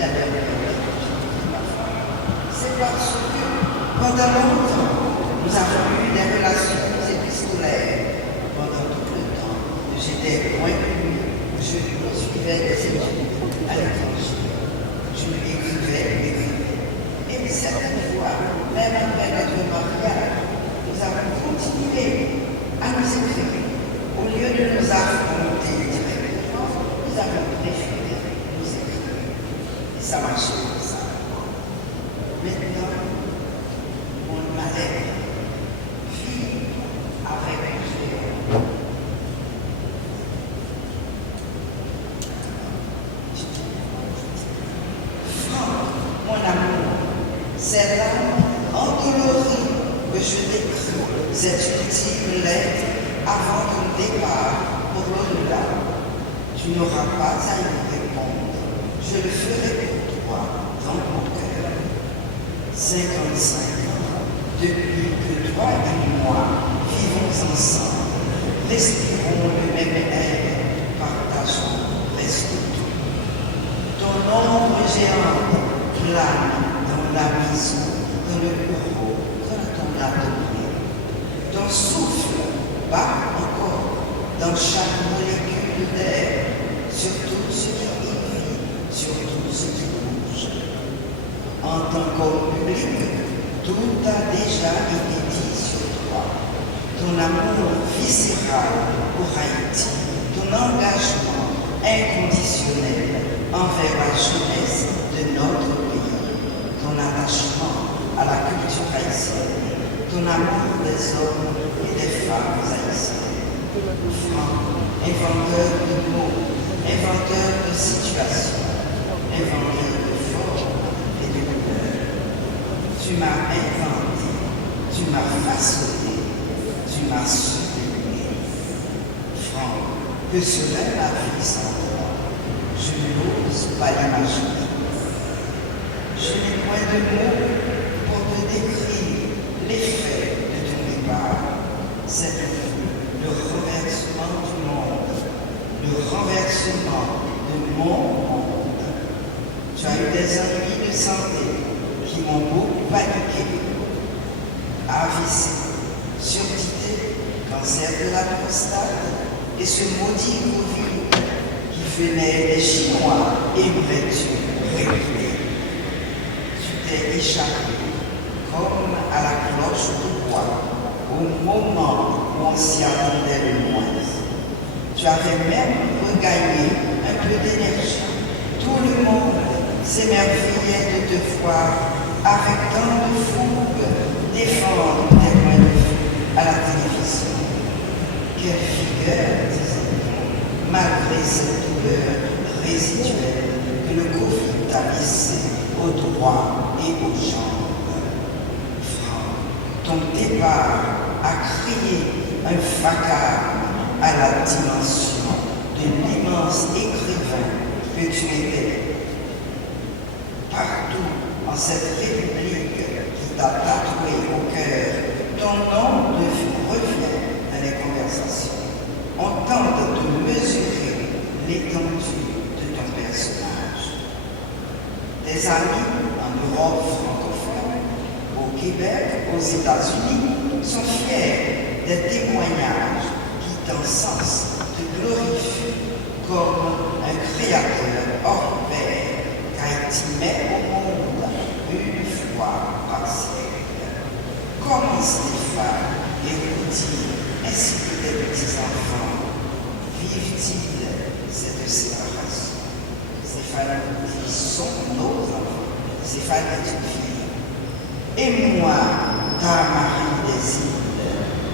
d'ailleurs, c'est parce que pendant longtemps, nous avons eu des relations épistolaires. Pendant tout le temps, j'étais moins connue, je suivais des études à l'étranger. Je lui écrivais. Et certaines fois, même après notre mariage, nous avons continué à nous écrire. Au lieu de nous affronter directement, nous avons préféré nous écrire. Et ça marchait comme ça. Maintenant, mon malheur vit avec un Franck, mon amour, c'est là, endolorie, que je t'écris cette ultime lettre avant ton départ pour l'au-delà. Tu n'auras pas à y répondre. Je le ferai pour toi dans mon cœur. 55 ans depuis que toi et moi vivons ensemble, respirons le même air, partageons presque tout. Ton ombre géante plane dans la maison, dans le bureau, dans ton atelier. Ton souffle bat encore dans chaque molécule d'air, sur tout ce qui vit, sur tout ce qui bouge. En tant qu'homme public, tout a déjà été dit sur toi. Ton amour viscéral pour Haïti, ton engagement inconditionnel envers la jeunesse de notre pays, ton attachement à la culture haïtienne, ton amour des hommes et des femmes haïtiennes. Franck, inventeur de mots, inventeur de situations, inventeur de formes et de couleurs. Tu m'as inventé, tu m'as façonné, tu m'as sublimé. Franck, que serait la vie sans toi? Je n'ose pas l'imaginer. Je n'ai point de mots pour te décrire l'effet de ton départ. C'est le renversement du monde, le renversement de mon monde. Tu as eu des ennuis de santé qui m'ont beaucoup paniqué. AVC, surdité, cancer de la prostate et ce maudit Covid qui fait naître les Chinois émouvettus réglés. Tu t'es échappé comme à la cloche de bois au moment où on s'y attendait le moins. Tu avais même regagné un peu d'énergie. Tout le monde s'émerveillait de te voir avec tant de fougue défendre tes points de vue à la télévision. Quelle figure, disait-on, malgré cette douleur résiduelle que le Covid t'a laissée aux droits et aux jambes. Franck, ton départ a créé un vacarme à la dimension de l'immense écrivain que tu étais. Partout en cette république qui t'a tatoué au cœur, ton nom revient dans les conversations. On tente de mesurer l'étendue de ton personnage. Tes amis en Europe francophone, au Québec, aux États-Unis, sont fiers des témoignages qui t'encensent, te glorifient comme un créateur hors pair qu'Haïti met au monde une fois par siècle. Comment Stéphane et Rudy, ainsi que tes petits-enfants, vivent-ils cette séparation? Stéphane et Rudy sont nos enfants. Stéphane est une fille. Et moi, ta Marie des îles,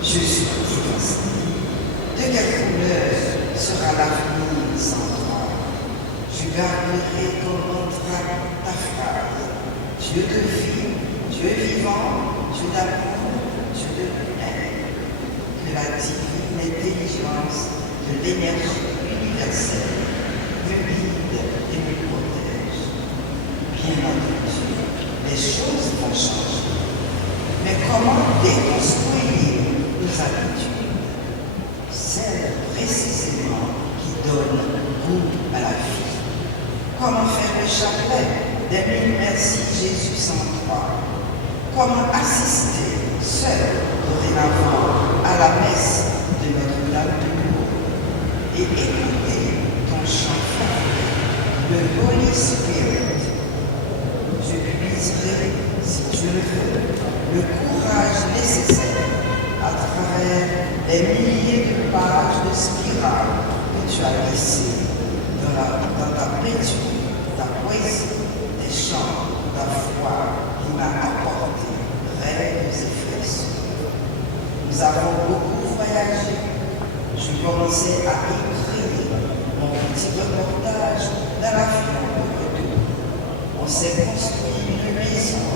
je suis dévastée. De quelle couleur sera l'avenir sans toi? Je garderai comme mantra ta phrase. Dieu de vie, Dieu vivant, Dieu d'amour, Dieu de lumière. Que la divine intelligence de l'énergie universelle me guide et me protège. Bien entendu, les choses vont changer. Mais comment déconstruire nos habitudes? Celles précisément qui donnent goût à la vie. Comment faire le chapelet des mille merci Jésus 103. Comment assister seul dorénavant à la messe de Notre-Dame de Lourdes et écouter ton chant favori, le Holy Spirit. Je puiserai, si tu le veux, le courage nécessaire à travers les milliers de pages de spirale que tu as laissées dans ta peinture, ta poésie, tes chants, ta foi qui m'a apporté rêves et frissons. Nous avons beaucoup voyagé. Je commençais à écrire mon petit reportage dans l'avion au retour. On s'est construit une maison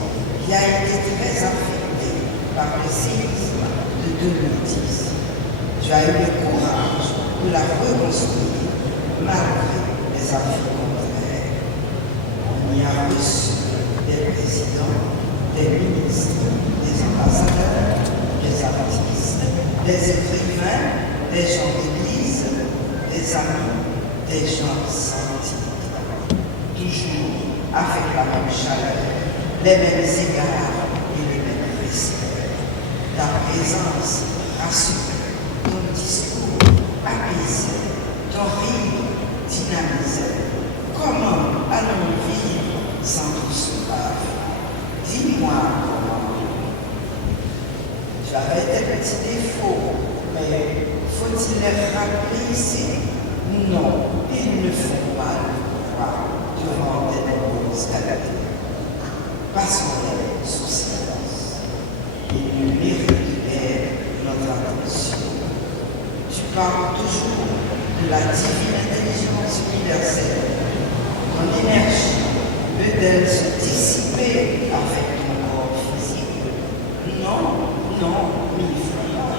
qui a été très affectée par le séisme de 2010. Tu as eu le courage de la reconstruire malgré les avis contraires. On y a reçu des présidents, des ministres, des ambassadeurs, des artistes, des écrivains, des gens d'église, des amis, des gens sans titre. Toujours avec la même chaleur, les mêmes égards et le même respect. Ta présence rassure, ton discours apaisait, ton rire dynamisait. Comment allons-nous vivre sans tout cela? Dis-moi comment. Tu avais des petits défauts, mais faut-il les rappeler ici? Non, il ne faut pas le voir durant tes nombreuses calamités. Passons-les sous silence. Il ne mérite guère notre attention. Tu parles toujours de la divine intelligence universelle. Ton énergie peut-elle se dissiper avec ton corps physique? Non, non, mille fois non.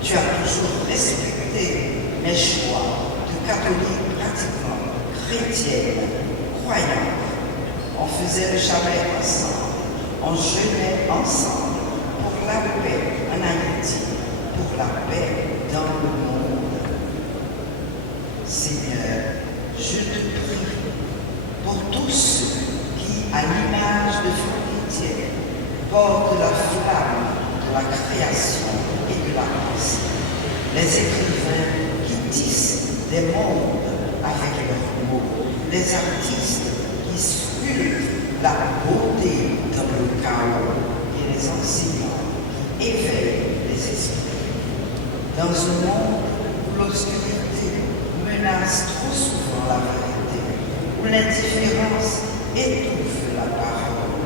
Tu as toujours respecté mes choix de catholique pratiquant, chrétienne, croyante. On faisait le chapelet ensemble, on jeûnait ensemble pour la paix en Haïti, pour la paix dans le monde. Seigneur, je te prie pour tous ceux qui, à l'image de Frédéric, portent la flamme de la création et de la pensée. Les écrivains qui tissent des mondes avec leurs mots, les artistes qui sculptent la beauté dans le chaos et les enseignants qui éveillent les esprits. Dans un monde où l'obscurité menace trop souvent la vérité, où l'indifférence étouffe la parole,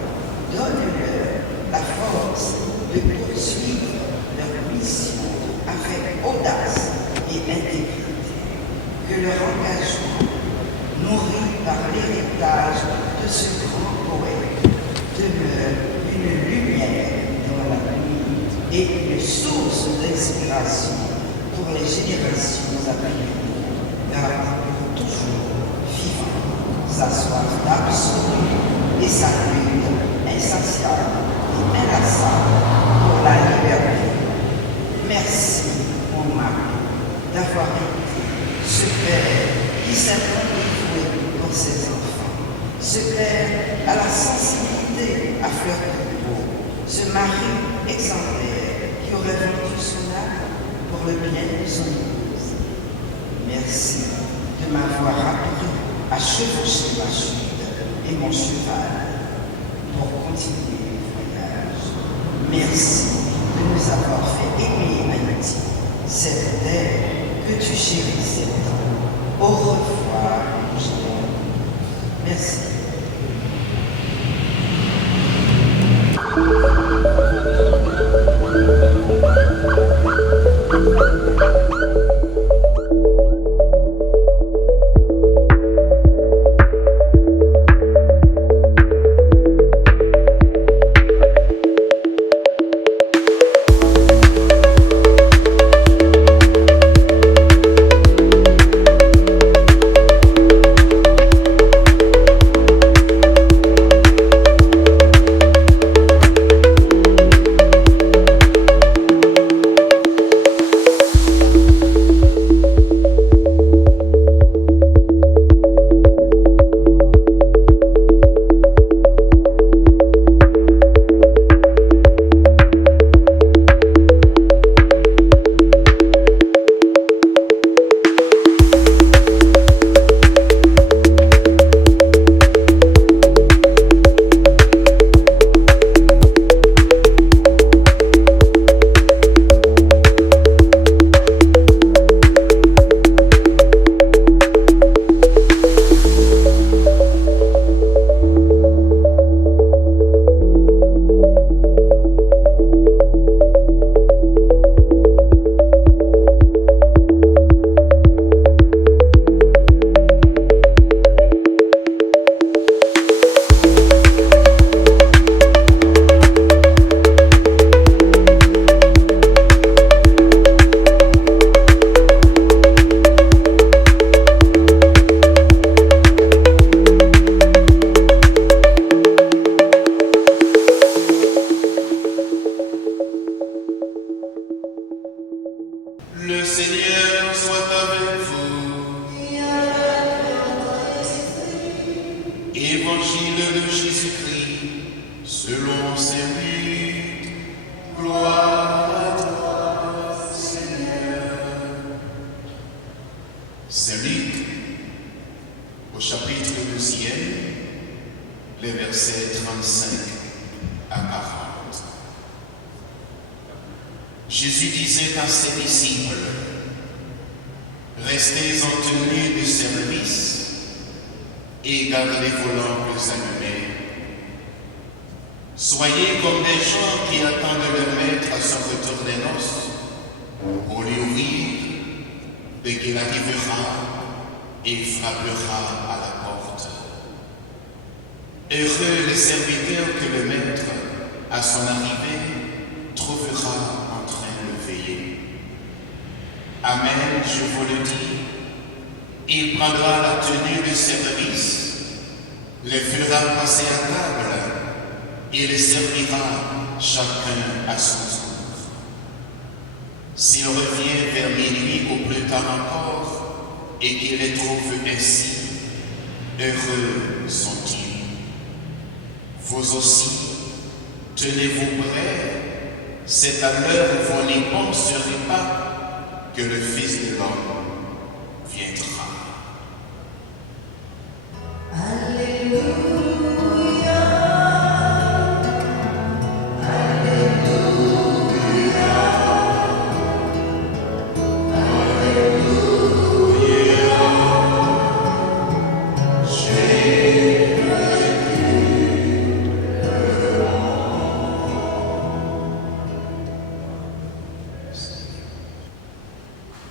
donne-leur la force de poursuivre leur mission avec audace et intégrité. Que leur engagement, nourri par l'héritage de ce grand poète, demeure une lumière dans la nuit et une source d'inspiration pour les générations à venir, car pour toujours vivant sa soif absolue et sa lutte insatiable et inlassable pour la liberté. Merci, mon mari, d'avoir été ce père qui s'est dévoué pour ses enfants, ce père à la sensibilité à fleur de peau, ce mari exemplaire qui aurait vendu son âme pour le bien de son épouse. Merci de m'avoir appris à chevaucher ma chute et mon cheval pour continuer le voyage. Merci de nous avoir fait aimer Haïti, cette terre que tu chérissais tant. Au revoir, mon cher. Merci. C'est Luc, au chapitre 12, les versets 35 à 40. Jésus disait à ses disciples, « Restez en tenue de service et gardez vos lampes allumées. Soyez comme des gens qui attendent leur maître à son retour des noces pour lui ouvrir dès qu'il arrivera et frappera à la porte. Heureux les serviteurs que le maître, à son arrivée, trouvera en train de veiller. Amen, je vous le dis, il prendra la tenue de service, les fera passer à table et les servira chacun à son tour. S'il revient vers minuit ou plus tard encore et qu'il les trouve ainsi, heureux sont-ils. Vous aussi, tenez-vous prêts, c'est à l'heure où vous n'y penserez pas que le Fils de l'homme viendra. Alléluia.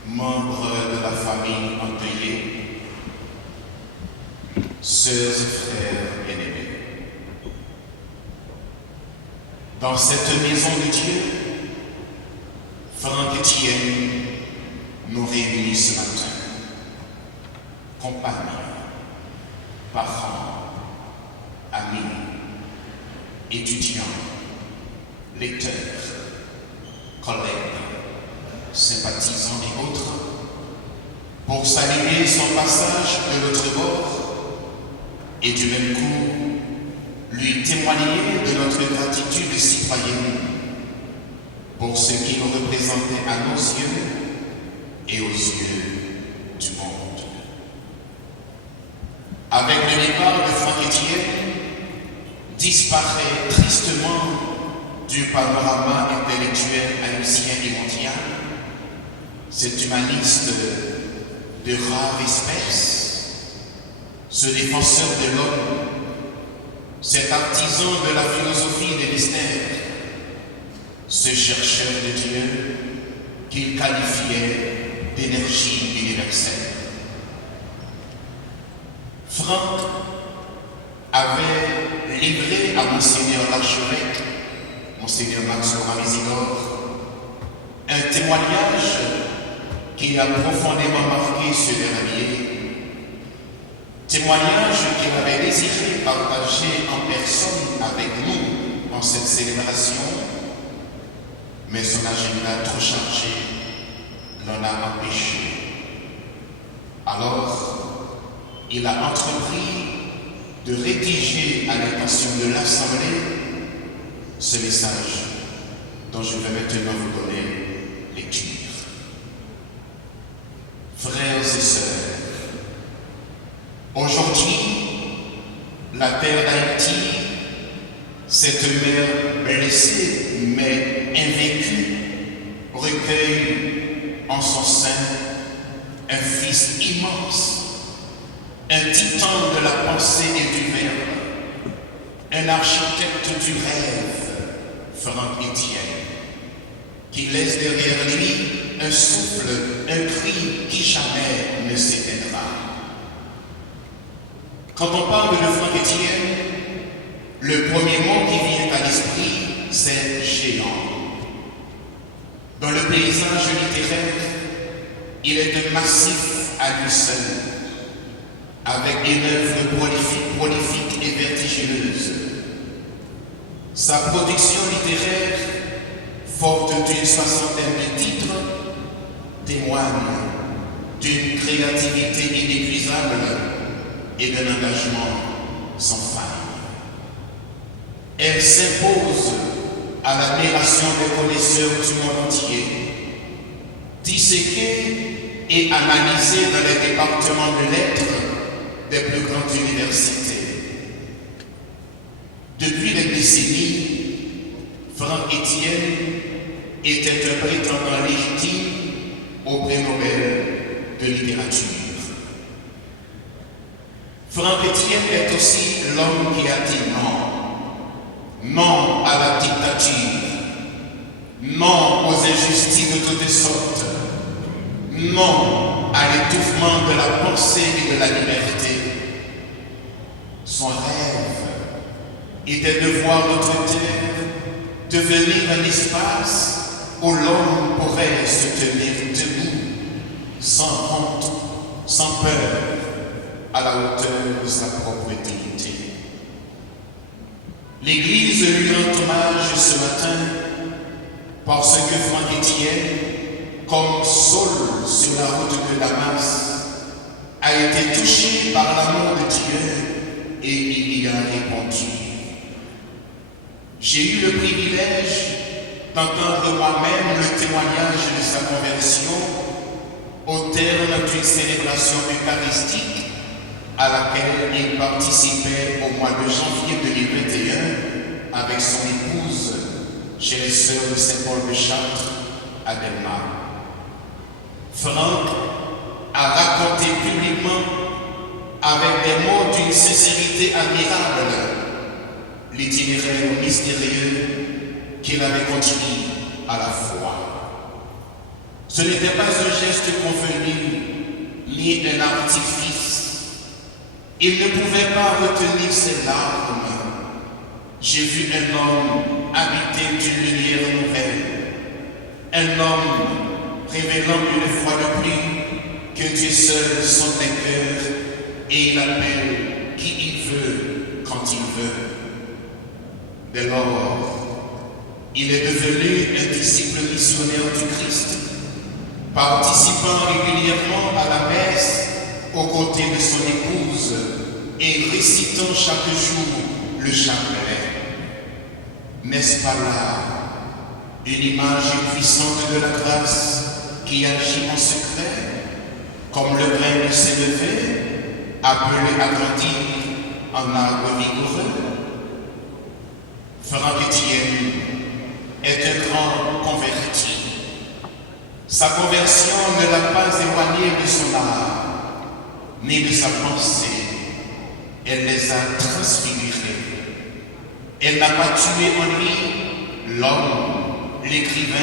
Membres de la famille endeuillée, sœurs et frères bien-aimés, dans cette maison de Dieu, Franck Etienne nous réunit ce matin, compagnons, parents, amis, étudiants, lecteurs, collègues, sympathisants et autres, pour saluer son passage de l'autre bord et du même coup lui témoigner de notre gratitude citoyenne pour ce qu'il représentait à nos yeux et aux yeux du monde. Avec le départ de Franck Etienne, disparaît tristement du panorama intellectuel haïtien et mondial cet humaniste de rare espèce, ce défenseur de l'homme, cet artisan de la philosophie des mystères, ce chercheur de Dieu qu'il qualifiait d'énergie universelle. Franck avait livré à Monseigneur l'archevêque, Monseigneur Max Isidore, un témoignage qui a profondément marqué ce dernier, témoignage qu'il avait désiré partager en personne avec nous en cette célébration, mais son agenda trop chargé l'en a empêché. Alors, il a entrepris de rédiger à l'intention de l'Assemblée ce message dont je vais maintenant vous donner lecture. Frères et sœurs, aujourd'hui, la terre d'Haïti, cette mère blessée mais invaincue, recueille en son sein un fils immense, un titan de la pensée et du verbe, un architecte du rêve, Franck Etienne, qui laisse derrière lui un souffle, un cri qui jamais ne s'éteindra. Quand on parle de Franck Etienne, le premier mot qui vient à l'esprit, c'est géant. Dans le paysage littéraire, il est un massif à lui seul, avec une œuvre prolifique et vertigineuse. Sa production littéraire, forte d'une soixantaine de titres, témoigne d'une créativité inépuisable et d'un engagement sans faille. Elle s'impose à l'admiration des connaisseurs du monde entier, disséquée et analysé dans les départements de lettres des plus grandes universités. Depuis des décennies, Franck Etienne était un prétendant légitime au prix Nobel de littérature. Franck Etienne est aussi l'homme qui a dit non. Non à la dictature. Non aux injustices de toutes sortes. Non à l'étouffement de la pensée et de la liberté. Son rêve était de voir notre terre devenir un espace où l'homme pourrait se tenir debout, sans honte, sans peur, à la hauteur de sa propre dignité. L'Église lui rend hommage ce matin parce que Franck Etienne, comme Saul sur la route de Damas, a été touché par l'amour de Dieu et il y a répondu. J'ai eu le privilège d'entendre moi-même le témoignage de sa conversion au terme d'une célébration eucharistique à laquelle il participait au mois de janvier 2021 avec son épouse chez les sœurs de Saint-Paul de Chartres à Delmar. Franck a raconté publiquement avec des mots d'une sincérité admirable l'itinéraire mystérieux qu'il avait conduit à la foi. Ce n'était pas un geste convenu ni un artifice. Il ne pouvait pas retenir ses larmes. J'ai vu un homme habité d'une lumière nouvelle, un homme révélant une fois de plus que Dieu seul sonde les cœurs et il appelle qui il veut quand il veut. Dès lors, il est devenu un disciple missionnaire du Christ, participant régulièrement à la messe aux côtés de son épouse et récitant chaque jour le chapelet. N'est-ce pas là une image puissante de la grâce qui agit en secret, comme le grain de s'élever, appelé à grandir en arbre vigoureux? Franck Etienne est un grand converti. Sa conversion ne l'a pas éloigné de son art, ni de sa pensée. Elle les a transfigurés. Elle n'a pas tué en lui l'homme, l'écrivain,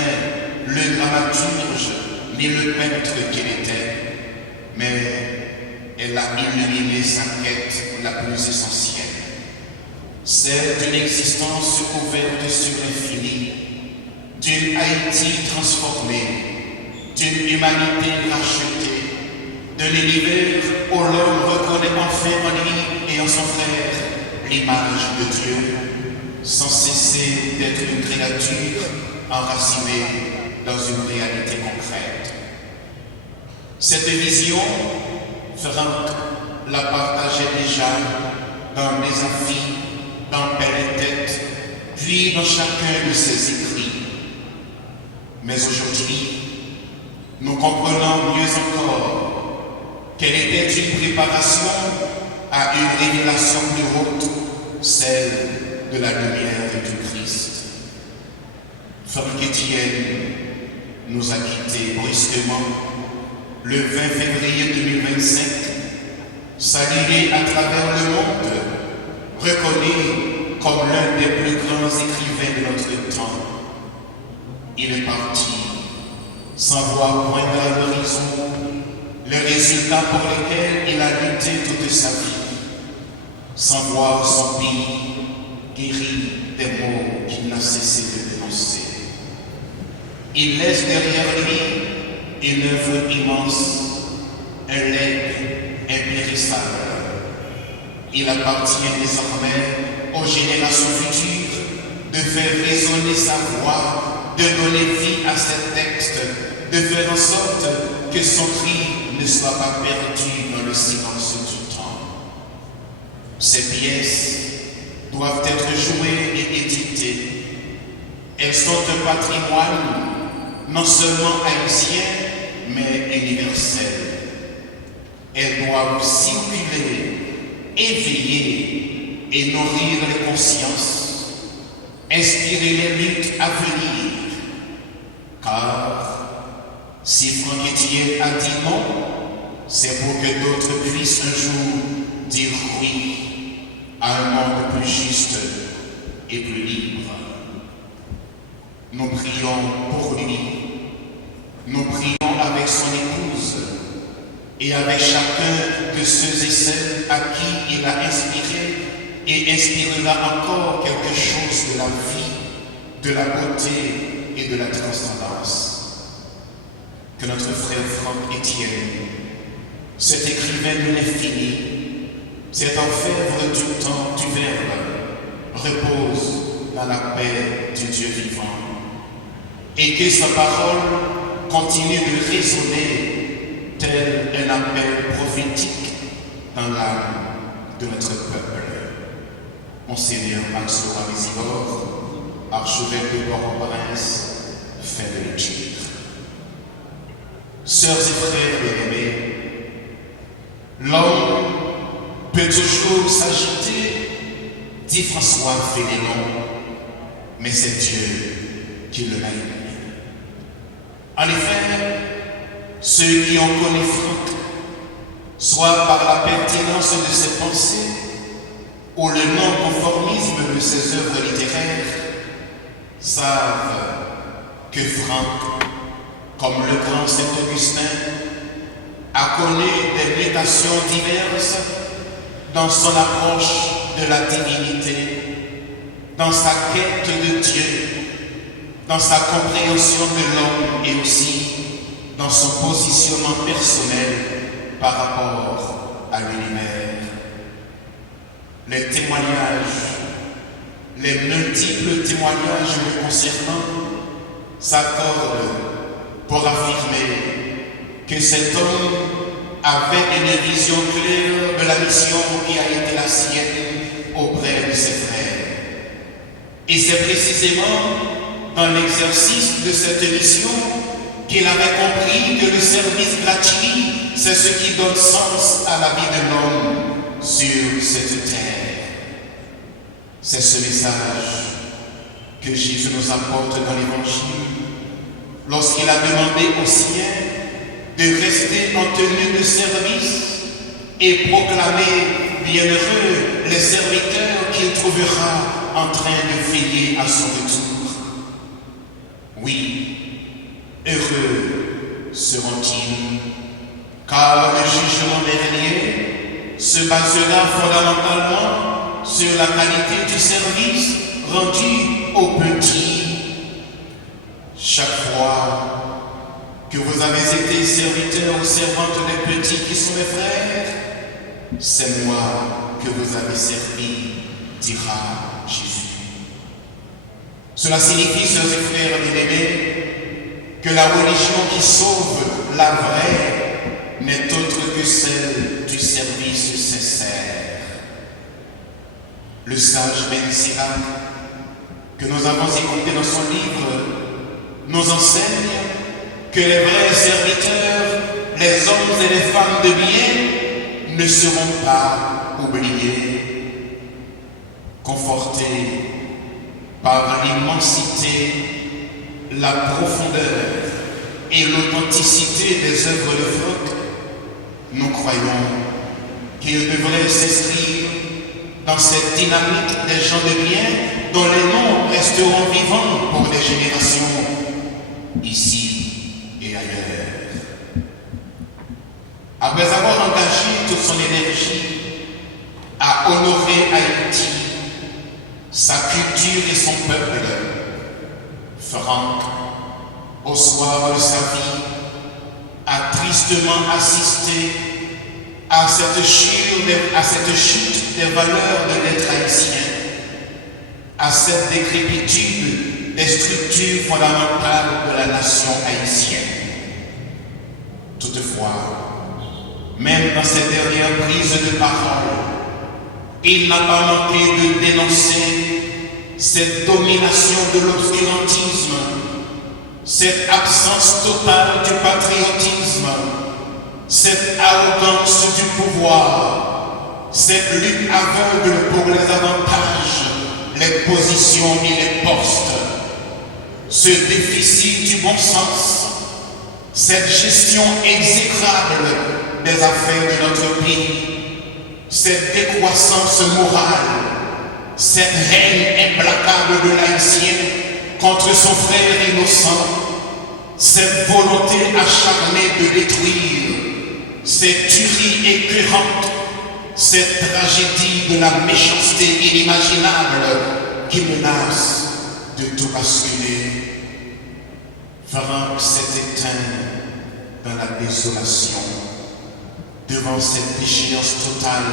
le dramaturge, ni le peintre qu'il était, mais elle a illuminé sa quête la plus essentielle, celle d'une existence ouverte sur l'infini, d'une Haïti transformée, d'une humanité rachetée, de l'univers où l'homme reconnaît enfin en lui et en son frère l'image de Dieu, sans cesser d'être une créature enracinée dans une réalité concrète. Cette vision, Franck la partageait déjà dans les amphies, dans Père et Tête, puis dans chacun de ses écrits. Mais aujourd'hui, nous comprenons mieux encore qu'elle était une préparation à une révélation plus haute, celle de la lumière du Christ. Franck Etienne nous a quittés brusquement le 20 février 2025, salué à travers le monde, reconnu comme l'un des plus grands écrivains de notre temps. Il est parti sans voir poindre à l'horizon les résultats pour lesquels il a lutté toute sa vie, sans voir son pays guéri des mots qu'il n'a cessé de dénoncer. Il laisse derrière lui une œuvre immense, un legs impérissable. Il appartient désormais aux générations futures de faire résonner sa voix, de donner vie à ses textes, de faire en sorte que son cri ne soit pas perdu dans le silence du temps. Ces pièces doivent être jouées et éditées. Elles sont un patrimoine non seulement haïtien, mais universelle. Elles doivent circuler, éveiller et nourrir les consciences, inspirer les luttes à venir. Car si Franck Etienne a dit non, c'est pour que d'autres puissent un jour dire oui à un monde plus juste et plus libre. Nous prions pour lui, nous prions avec son épouse et avec chacun de ceux et celles à qui il a inspiré et inspirera encore quelque chose de la vie, de la beauté et de la transcendance. Que notre frère Franck Etienne, cet écrivain de l'infini, cet orfèvre du temps du Verbe, repose dans la paix du Dieu vivant et que sa parole continue de résonner tel un appel prophétique dans l'âme de notre peuple. Monseigneur Max Loa-Mézigor, archevêque de Port-au-Prince, fin de lecture. Sœurs et frères bien-aimés, l'homme peut toujours s'agiter, dit François Fénelon, mais c'est Dieu qui le mène. En effet, ceux qui ont connu Franck, soit par la pertinence de ses pensées ou le non-conformisme de ses œuvres littéraires, savent que Franck, comme le grand Saint-Augustin, a connu des mutations diverses dans son approche de la divinité, dans sa quête de Dieu, dans sa compréhension de l'homme et aussi dans son positionnement personnel par rapport à l'univers. Les témoignages, les multiples témoignages le concernant s'accordent pour affirmer que cet homme avait une vision claire de la mission qui a été la sienne auprès de ses frères. Et c'est précisément dans l'exercice de cette mission qu'il avait compris que le service gratuit, c'est ce qui donne sens à la vie de l'homme sur cette terre. C'est ce message que Jésus nous apporte dans l'Évangile lorsqu'il a demandé aux siens de rester en tenue de service et proclamer bienheureux les serviteurs qu'il trouvera en train de veiller à son retour. Oui, heureux seront-ils, car le jugement dernier se basera fondamentalement sur la qualité du service rendu aux petits. Chaque fois que vous avez été serviteur ou servante des petits qui sont mes frères, c'est moi que vous avez servi, dira Jésus. Cela signifie, sœurs et frères bien-aimés, que la religion qui sauve la vraie n'est autre que celle du service sincère. Le sage Ben Sirac, que nous avons écouté dans son livre, nous enseigne que les vrais serviteurs, les hommes et les femmes de bien, ne seront pas oubliés. Confortés par l'immensité, la profondeur et l'authenticité des œuvres de Franck, nous croyons qu'ils devraient s'inscrire dans cette dynamique des gens de bien dont les noms resteront vivants pour des générations ici et ailleurs. Après avoir engagé toute son énergie à honorer Haïti, sa culture et son peuple, Franck, au soir de sa vie, a tristement assisté à cette chute des valeurs de l'être haïtien, à cette décrépitude des structures fondamentales de la nation haïtienne. Toutefois, même dans ses dernières prises de parole, il n'a pas manqué de dénoncer cette domination de l'obscurantisme, cette absence totale du patriotisme, cette arrogance du pouvoir, cette lutte aveugle pour les avantages, les positions et les postes, ce déficit du bon sens, cette gestion exécrable des affaires de notre pays, cette décroissance morale, cette haine implacable de l'haïtien contre son frère innocent, cette volonté acharnée de détruire, cette tuerie écœurante, cette tragédie de la méchanceté inimaginable qui menace de tout basculer. Franck s'est éteint dans la désolation devant cette déchéance totale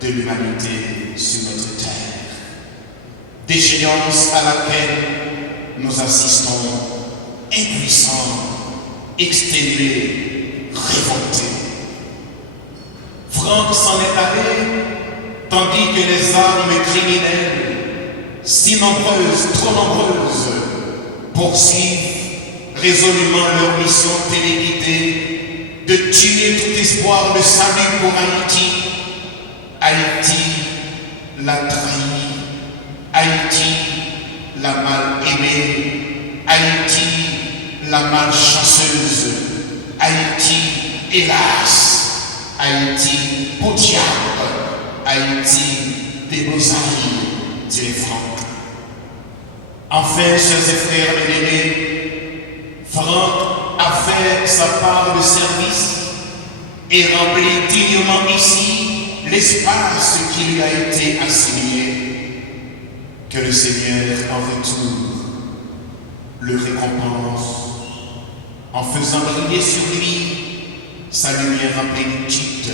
de l'humanité sur notre terre. Déchéance à laquelle nous assistons impuissants, exténués, révoltés. Franck s'en est allé tandis que les armes criminelles, si nombreuses, trop nombreuses, poursuivent résolument leur mission téléguidée de tuer tout espoir de salut pour Haïti. Haïti l'a trahi, Haïti l'a mal aimée, Haïti la malchanceuse, Haïti hélas, Haïti pour diable, Haïti débosaille, dit les Franck. Enfin, chers et frères bien-aimés, Franck a fait sa part de service et remplit dignement ici l'espace qui lui a été assigné. Que le Seigneur en retour le récompense en faisant briller sur lui sa lumière en plénitude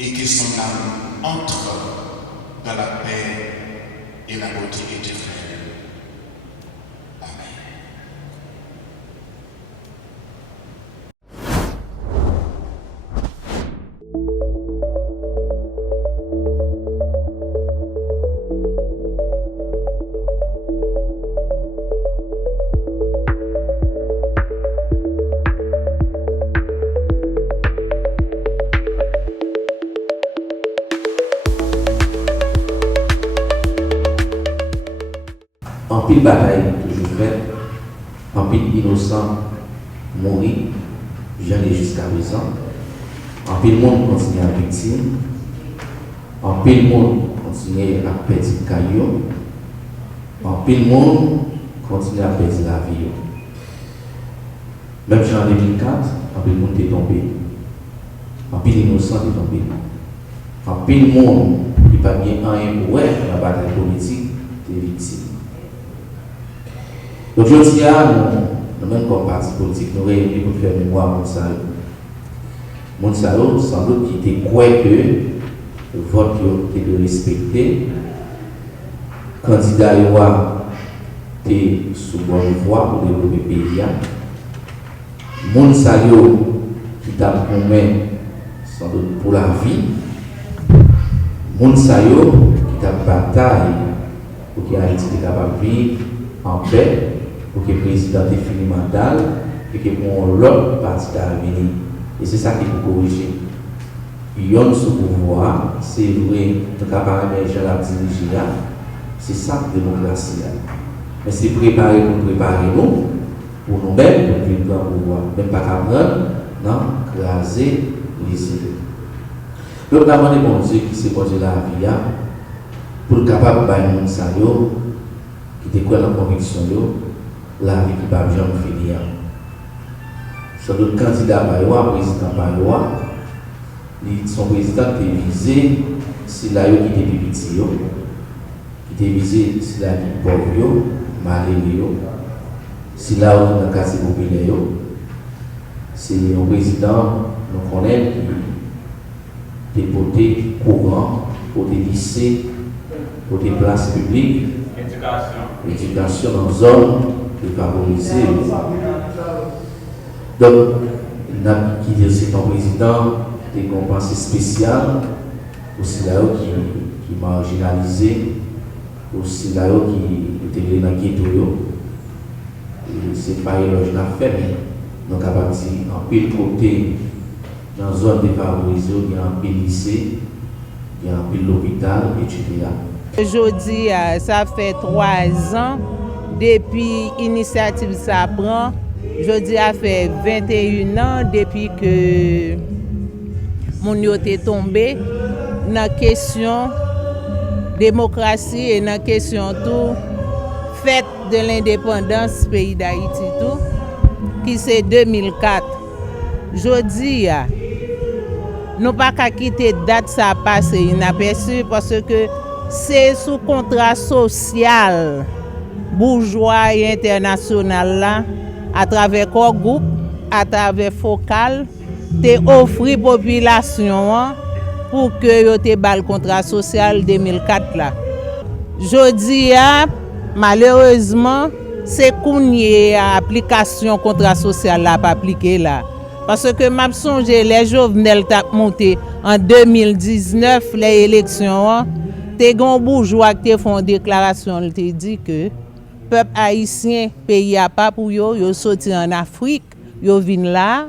et que son âme entre dans la paix et la beauté éternelle. En pile bataille toujours faite, en pile innocent mourir, j'en ai jusqu'à présent. En pile monde continue à victime, en pile monde continue à perdre caillou, en pile monde continue à perdre la vie. Même si en 2004, en pile monde est tombé, en pile innocent est tombé, en pile monde qui n'a pas bien rien pour la bataille politique est victime. Donc, je dis à nous, même comme parti politique, nous réunis pour faire mémoire à Monsalo. Monsalo, sans doute, qui était quoi que le vote était de respecter. Le candidat était sous bonne voie pour développer le pays. Monsalo, qui t'a promis sans doute pour la vie. Monsalo, qui t'a bataille pour que Haïti soit capable de vivre en paix. Pour que le président définisse le mandat et que l'autre parti à venir. Et c'est ça qui faut corriger. Il y a un sous-pouvoir, c'est vrai, nous avons parlé de la diriger là, c'est ça la démocratie. Mais c'est préparer pour préparer nous, pour nous-mêmes, pour vivre dans le pouvoir. Même pas qu'à prendre, non, craser les idées. Donc, nous avons demandé qui s'est posé la vie pour être capable de faire un monde qui était quoi la conviction. La vie qui va bien finir. Sur le candidat Bayoua, président Bayoua, son président était visé si la qui était petit, qui était visé si la vie pauvre, malheureux, si la dans le quartier populaire. C'est un président, nous connaissons, qui était porté courant, pour des lycées, pour des places publiques, éducation dans zone de favoriser. Donc, qui dit c'est un président qui est une pensée spéciale, aussi là qui est marginalisé, aussi là qui était dans le ghetto, c'est pas éloge n'a fait, mais nous sommes capables de dire en pile côté, dans la zone défavorisée, il y a un pile lycée, il y a un pile l'hôpital, etc. Aujourd'hui, ça fait 3 ans depuis l'initiative ça prend. Aujourd'hui, ça fait 21 ans depuis que mon yo est tombé dans la question démocratie et dans la question tout fête de l'indépendance du pays d'Haïti tout qui c'est 2004. Aujourd'hui, nous pas qu'à quitter date ça passé inaperçu parce que c'est sous contrat social bourgeois et international là à travers corps groupe, à travers focal, te offri population pour que yo te bal contrat social 2004 là. Jodi malheureusement c'est kounye application contrat social là pas appliqué là. Parce que m'a songe les Jovenel t'a monté en 2019 les élections, te gon bourgeois qui te font déclaration, te dit que peuple haïtien pays a pas pour yo sorti en Afrique, yo vinn là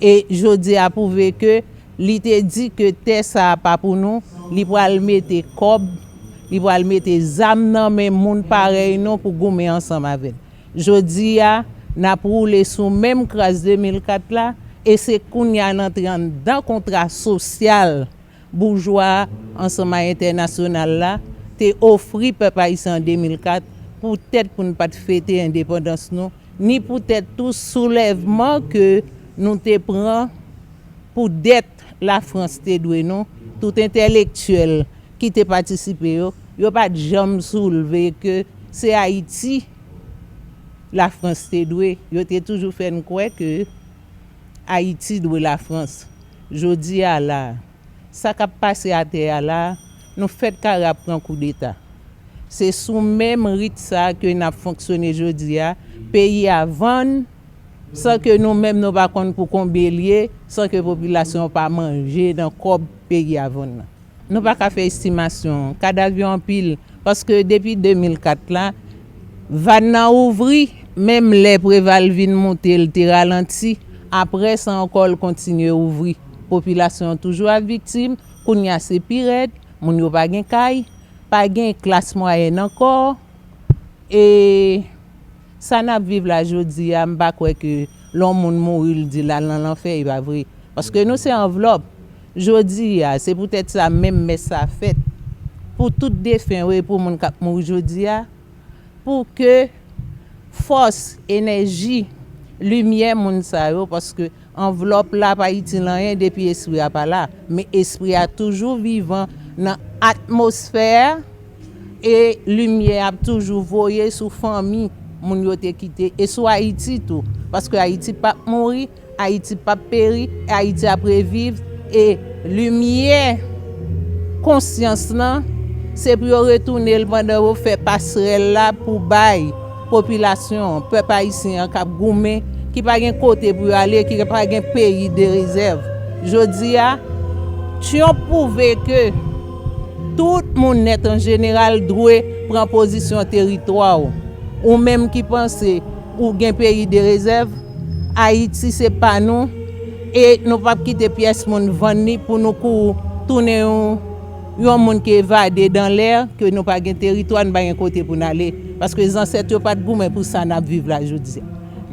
et jodi a prouvé que li te dit que terre ça pas pour nous, li pral mettre cob, li pral mettre zam nan men moun pareil non pour goumer ensemble avec. Jodi a n'a roulé sous même crasse 2004 là et c'est qu'on y a entré dans contrat social bourgeois ensemble international là te offri peuple haïtien en 2004 peut-être pour ne pas fêter l'indépendance nous ni peut-être tout soulèvement que nous te prend pour dette la France te doué nous tout intellectuel qui te participé yo pas jamais soulevé que c'est Haïti la France te doué yo te toujours fait croire que Haïti doit la France. Jodi à là, ça qui passé à terre là, nous fait carap prend coup d'état. C'est sous même rythme ça que n'a fonctionné jodi à pays avant sans que nous même nous pas compte pour combien sans que population pas manger dans corps pays avant. Nous pas qu'à faire estimation, cadavre en pile parce que depuis 2004 là, van ouvri même les préval vinn monter le ralenti. Après, ça encore continue à ouvrir. Population toujours victime. Qu'on y a c'est pire, moun yo pas gen kay, pas gen classe moyenne encore. Et ça n'a vivre la jodi a m'pa croire que l'homme moun mourir dit là dans l'enfer il va vrai. Parce que nous c'est enveloppe. Jodi c'est peut-être ça même mais ça fait pour tout défunt pour moun k'ap mourir jodi pour que force, énergie lumière moun sa yo parce que enveloppe là pas utile rien depuis esprit a pas là mais esprit a toujours vivant dans atmosphère et lumière a toujours voyé sous famille moun yo te quitté et sur Haïti tout parce que Haïti pas mourir Haïti pas périr Haïti a prévivre et lumière conscience là c'est pour retourner le pendant faire passerelle là pour bail population peuple haïtien cap goumé qui pas gen côté pour aller qui pas gen pays de réserve jodi a tu ont prouvé que tout monde net en général doit prendre position territoire ou même qui pense ou gen pays de réserve Haïti c'est pas nous et nous pas quitter pièce monde vendre pour nous tourner yon monde qui évade dans l'air que nous pas gen territoire nous pas gen côté pour aller parce que les ancêtres pas de goût mais pour ça n'a vivre là jodi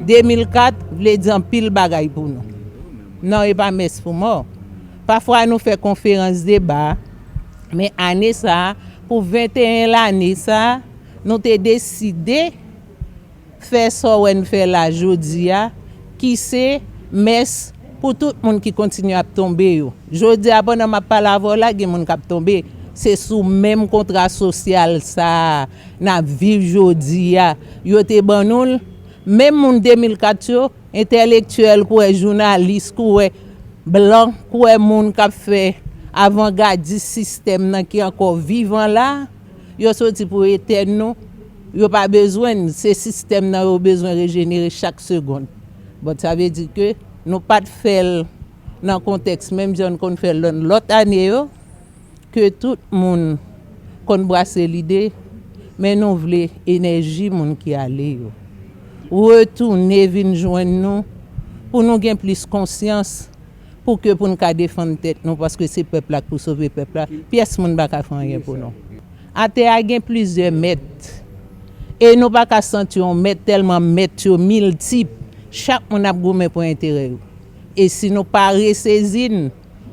2004 vle dire en pile bagay pour nous non et pas messe pour mort parfois nous fait conférence débat mais année ça pour 21 l'année ça nous t'ai décidé faire ça on fait la jodi qui c'est messe pour tout le monde qui continue à tomber yo jodi a pendant ma parole là gen monde qui tomber c'est sous même contrat social ça n'a vivre jodi yo te ban nous même moun 2004 yo intellectuel quoi journaliste quoi blanc quoi moun qui fait avant-gardiste système nan qui encore vivant là yo sorti pour éternel yo pas besoin ce système nan yo besoin régénérer chaque seconde bon ça veut dire que nous pas de faire dans contexte même jeune qu'on fait l'autre année yo que tout monde qu'on brasse l'idée mais nous voulons énergie moun qui aller yo retourner venir joindre nous pour nous gagner plus conscience pour que pour nous défendre tête nous parce que c'est peuple là pour sauver peuple là pièce monde pas faire rien pour nous à terre a gain plusieurs mètres et nous pas qu'à sentir on met tellement mètres multiples chaque monde a gommé pour intérêt et si nous pas ressaisir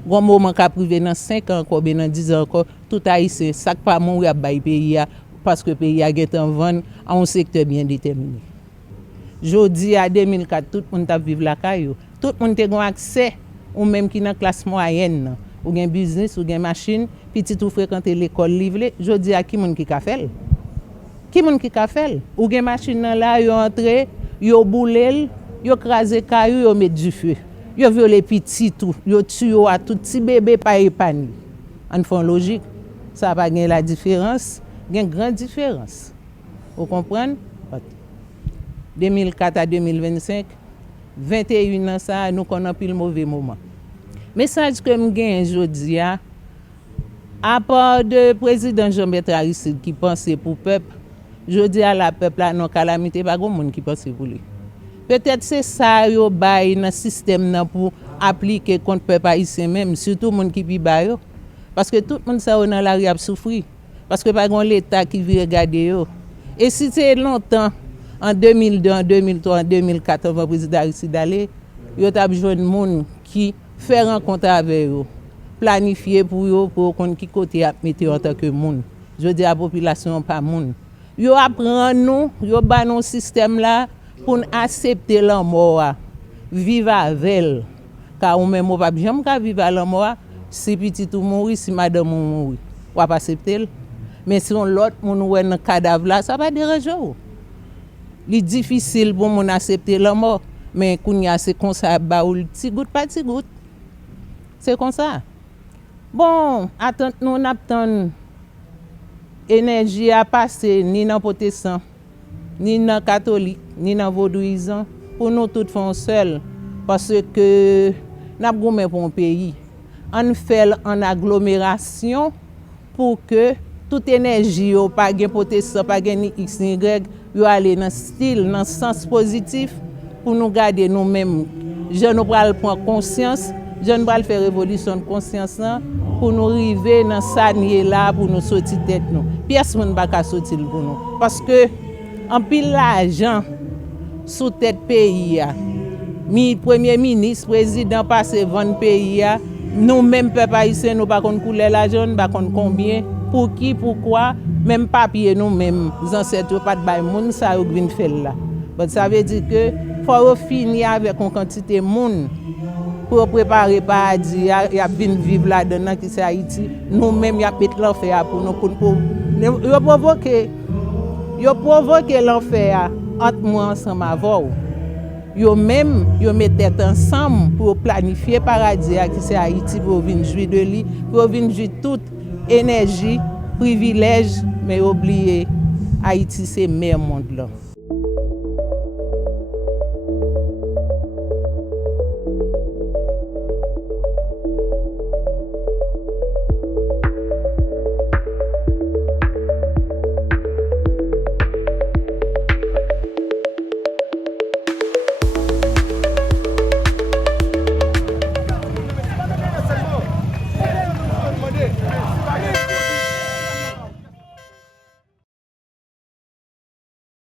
un moment qu'a privé dans 5 ans encore dans 10 ans encore tout haïtien ça pas mourir bail pays parce que pays a gagné en vendre à un secteur bien déterminé. Jodi à 2004 tout le monde t'a vivre la caillou tout le monde a accès ou même qui dans classe moyenne ou gen business ou gen machine petit ou fréquenter l'école livre jodi à qui monde qui ka fait ou gen machine là yo entré yo boulel yo crasé caillou yo met du feu yo violé petit tout yo tue à tout petit bébé pas épanoui en fond logique ça pas gen la différence gen grande différence vous comprenez 2004 à 2025 21 ans ça nous connaissons plus le mauvais moment message que me gagne aujourd'hui à part de président Jean-Bertrand Aristide qui pensait pour peuple je dis à la peuple là non calamité pas grand monde qui pense pour lui peut-être c'est ça yo bail dans système là pour appliquer contre peuple haïtien même surtout monde qui pi ba yo parce que tout monde ça dans la rue a souffrir parce que pas grand l'état qui veut regarder yo et si c'est longtemps en 2002 en 2003 en 2004 avant président Aristide d'aller yo t'a joindre monde qui faire rencontre avec eux planifier pour eux pour qu'on qui côté à mettre en tant que monde je dis à la population pas monde yo apprend nous yo ba non système là pour accepter la mort vivre avec car on même pas jamais ka vivre la mort si petit ou mourir si madame mourir ou pas accepter mais si on l'autre monde ouais dans cadavre là ça va déranger li difficile pour mon accepter la mort mais kounya c'est comme ça ba ou petit goutte pas petit goutte c'est comme ça bon attendre nous n'attend énergie à passer ni dans protestant ni dans catholique ni dans vaudouisant pour nous tout font seul parce que n'a gommé pour un pays on fait en agglomération pour que toute énergie ou pas gain protestant pas gain ni x ni y yo aller dans style dans sens positif pour nous garder nous-mêmes jeunes pral prendre conscience jeunes pral faire révolution de conscience pour nous arriver dans ça là pour nous sortir tête nous pièce moun pas ka sortir pour nous parce que en pile l'argent sous tête pays premier ministre président passé vendre pays nous même peuple haïtien nous pas connait couleur l'argent pas connait combien pour qui pourquoi même papier nous même ancêtres pas de bail moun ça yo vinn faire là donc ça veut dire que faut finir avec une quantité monde pour préparer paradis y a vinn vivre là dedans qui c'est Haïti nous même y a mettre l'enfer pour nous pour yo provoquer l'enfer entre moi ensemble avant yo même yo mettent tête ensemble pour planifier paradis qui c'est Haïti pour venir jouir de lui pour venir jouir toute énergie privilège mais oublier Haïti c'est meilleur monde là.